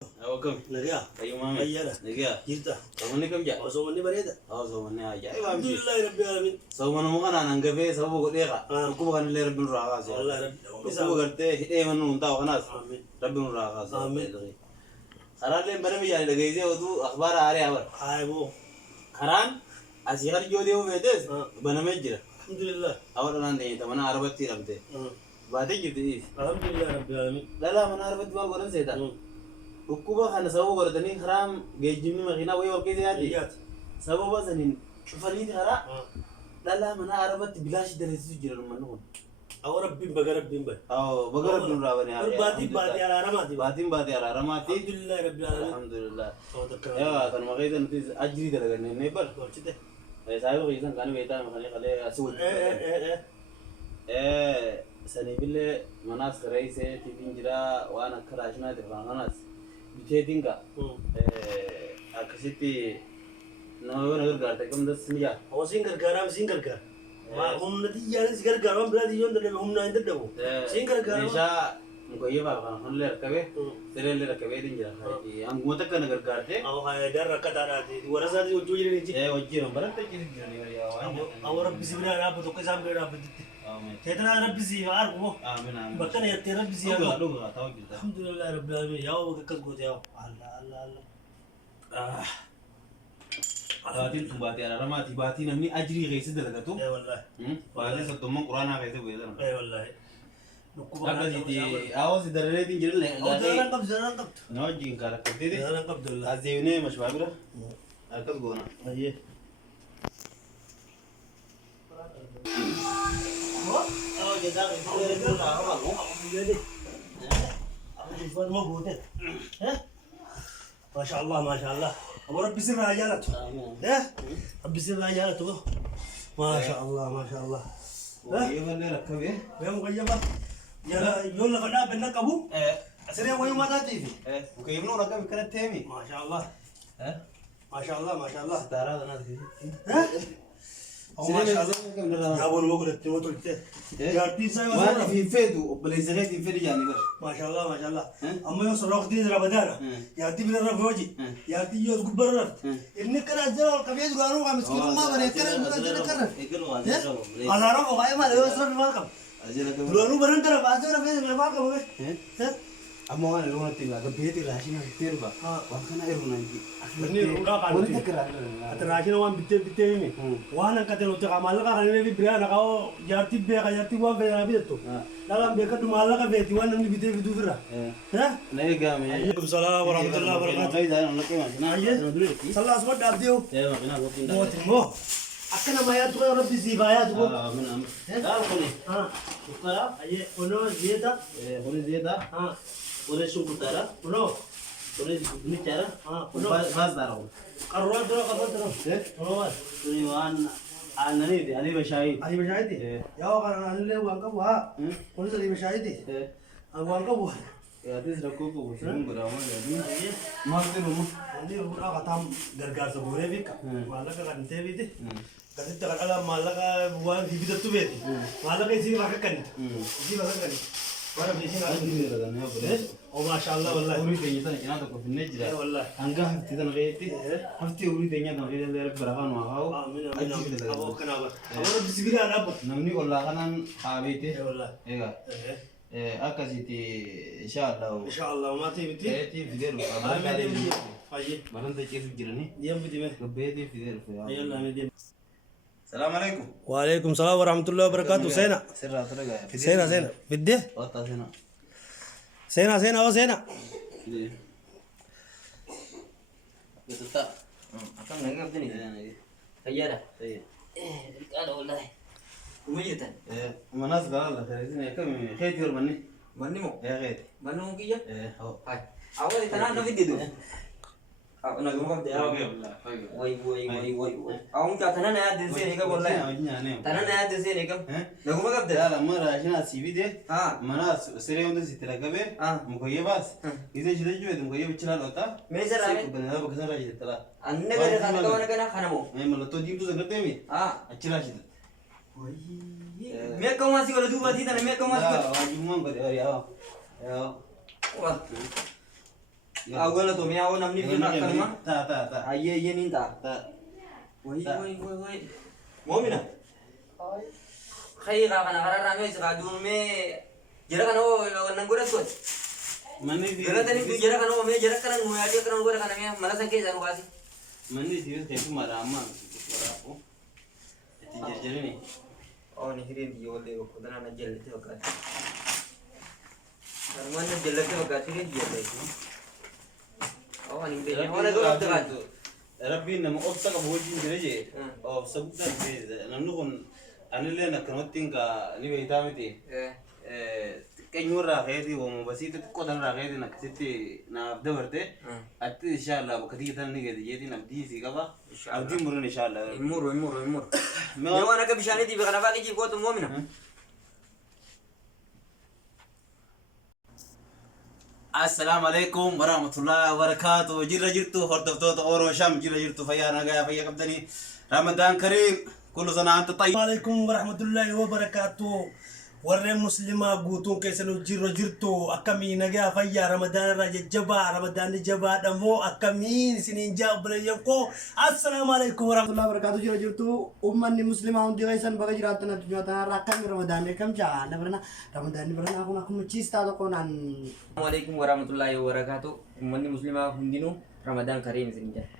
Welcome. Nagaa. Kayu mami. Fayyaadha. Nagaa. Jirta. Somanni kam jaa? Osoo wanni bareeda. Somanni ajaa'iba miti. Alhamdulillahi rabbil alamin. Somana mukanaan hangafee sababa godheeqa. Dhukkuba kanallee rabbi nurraa kaase. Wallahi rabbi. Dhukkuba gartee hidhee mannu hin taa'u kanaas Amiin. rabbi nurraa kaase. Amiin. Karaaleen bara biyyaanii dhageessee oduu akhbaara haarii habar. Haay boo. Karaan asii kan ijoollee hubeetes banamee jira. Alhamdulillah. Awwa dhalaan ta'e mana arabatti hidhamte. Baatee jirti dhiis. Alhamdulillahi rabbil alamin. Dhalaa mana arabatti maal godhan seeta? Dhukkuba kana sababa godhatanii karaa geejjibni makiinaa wayii wal keessa yaadde. Sababa saniin cufaniiti karaa dhalaa mana arabatti bilaashi dareessisu jiran manni kun. Awwa rabbiin baga rabbiin baga. Baga rabbiin nurraa bane haa. Baatiin araaramaati. Baatiin baatee araaramaati. Alhamdulillahi rabbil alamin. Alhamdulillah. Kan maqaa nuti ajjiri dalagannee ne bar. Tolchite. Saayiba keessan kan beektaa maqaa qalee asii wajjin. Saniibillee manaas kareessee tiifiin jira waan akka raashinaa ta'e kanaas biteetiin ka akkasitti nama yoo na gargaarte kamdas ni yaa. Siin gargaaraa siin gargaara. Humna xiyyaan si gargaara waan biraa xiyyoon dadhabe humnaa hin dadhabu. Siin gargaara. Meeshaa mukayyifaa kan kanallee rakkabee sireellee rakkabee din jira. Anguma takka na gargaarte. Haayidaan rakkataadhaati. Warra isaatii wajjin jiranii. Wajjin barattee jiranii awwa rabbi si biraa dhaabbatu akka isaan bira dhaabbatutti. Teetana rabbi si argu moo. Bakka na yattee rabbi si argu. Alhamdulillahi rabbil alamin. Yaa bakka akkas goote yaa. Allah. Baatiin tun baatii araaramaati. Baatii namni ajrii keessa dalagatu. Wallahi. Baatii soddomman quraanaa keessa bu'eetan. Wallahi. Akkasitti hawaasi darareetiin jiran Daran qabdu. na wajjin kaa rakkatteeti. Daran qabdu. As deebinee mashbaa bira akkas goona. Ayyee. ما شاء الله ما شاء الله ابو ربي سر رجالته ربي سر رجالته ما شاء الله ما شاء الله Yeevallee rakkabee. يا مغيبه يا يولا غدا بنك ابو اسري وين ما تاتي Mukayyifnoo rakkabee kanatti heemi. ما شاء الله ما شاء الله ما شاء الله Daaraa kanaas ما شاء الله يا ابو الوقت تموت يا ساي waan fiifeetu obboleessa keetiin fedhi jaanii bara. ما شاء الله ما شاء الله اما يوصل وقت دي رمضان يا تي من الرفوجي يا تي يوز كبر انك كان ازل كبير غارو مسكين ما بني كان كان انا رفو غاي ما يوصل المالكم لو برن ترى بازار في المالكم Amma waan loonatti laa gabbeetii raashinaa bitee dhufa. Waan kana irru nanti. Inni ruugaa qabu. Wanti takka ati raashina waan bittee himi waan an katee nuti maallaqa kan inni biraa naqaa jaartii beeka jaartii waan fe'aa bitattu dhalaan beekatu maallaqa feeti waan namni bitee fituu firra. Na eegame. Alaikum salaam wa rahmatullahi wa barakatuh. Sallah asuma dhaabdee hoo. Mootiin moo akkana maayaa tuqee rabbi siifaa yaa tuqoo. Daal kuni. Tuqqara. Onoo zeeta. Kuni zeeta. Kuni shunkurtaara. Onoo. Kuni dinnichaara. Baas daara kun. Qarroo dura qaboo dura. Onoo waan. Kuni waan aananiiti ani bashaayii. Ani bashaayiti. Yaa waan anillee waan qabu haa. Kunis ani bashaayiti. Ani waan qabu. Yaatis rakkoo qabu siin godhamaa jedhanii. Maal jedhamu? Inni ruudhaa kataan gargaarsa goonee beeka. Maallaqa kan ta'e beekte. Gasitti kan dhala maallaqa waan bitattu beekte. Maallaqa isii bakka kannite. Isii bakka kannite. Bara beekin akka Alhamdulillah kan yaa bole. Oh maashaallah wallahi. Urii keenya sana cinaa tokko finnee jira. Wallahi. Hanga hafti sana keetti hafti urii keenya kana keessa illee barakaan waa kaa'u. Amiin amiin. Aboo kana bara. Aboo rabbi sibiilaa dhaabba. Namni ollaa kanaan haabeete. Wallahi. Egaa akkasitti inshaallah. Inshaallah maatii miti. Keetii fidee dhufa. Amiin deemti. Fayyee. Baranta ceesu jiranii. Deemti deemee. Gabbeetii fidee dhufa. Ayyalla amiin deemti. Salaam alaikum. Waalaikum salaam wa rahmatullahi wa barakatuh. Sena. Sirraa ture gaa. Sena sena. Bidde. Wata sena. Sena sena wa sena. Betul. Akan nggak ngerti nih. Kayyada. Iya. Ada wallahi. Kumajitan. Mana sekarang lah dari sini kami khayat yor mani. Mandi mo. Ya khayat. Manu mo kiya? Oh. Hai. Awal itanan na video. Ako nagumag di ako. Wai. Ako ka tanan na din sini ka wallahi. Tanan na din sini ka. Nagumag di. Ya lama rasina CV deh. Ha. Mana sering untuk sitere kabe. Mukoye bas. Ise shida jual mukoye bicara lota. Meja rame. Benar benar rajin telah. Anne ka kana ka wana kana kana mo. Main malah tuh jim tuh segerti mi. Ah. Acira shida. Me ka masih kalau dua tadi tanah me ka masih. Wajib mau pada ya. Ya. Wah. Aku lah tuh aku namni film kan mah. Tak. Aye nih tak. Woi. Mau mina? Kaya ka rame sa kadung me. Jara kan nang gura tuh. Mani di. Jara tadi jara kan jara kan ngumaya dia kan gura kan me malah sakit janu kasi. Mani di kayak itu marama. Aku. Itu jadi nih. Oh nih hirin di oleh aku dan anak jel itu kan. Karena jel itu kan sih dia itu. Oh nih dia. Orang gua kan tuh. Rabbi nama otta ka bojin jereje. Oh sabta be nanu kon anile na kanotin ka ni be tamiti. Kenyura khedi wo basit ko dan ra khedi na kiti na dawarte. Atti inshallah bakati tan ni gedi yedi na di si kaba. Abdi murun inshallah. Imur. Yo anak ka bishani di kana baki ji ko to momina. السلام عليكم ورحمة الله وبركاته jirtu hordoftoota Oromoo Sham jirtu fayyaa nagaa fayyaa qabdanii Ramadan Kareem kullu sana anta tayyib عليكم ورحمة الله وبركاته warreen muslimaa guutuun keessanuu jirtu akkamiin nagaa fayyaa ramadaan irraa jajjabaa ramadaanni jabaadha moo akkamiin isiniin jaa obboleeyyan koo assalaamu alaikum warahmatullahi wabarakatuh jirtu ummanni muslimaa hundi keessan baga jiraattan addunyaa tanarraa akkami ramadaanni akkam jaala ramadaanni barana kun akkuma ciistaa tokkonaan Assalamualaikum warahmatullahi wabarakatuh. Ummani muslimah hundinu Ramadan Karim isin jaa.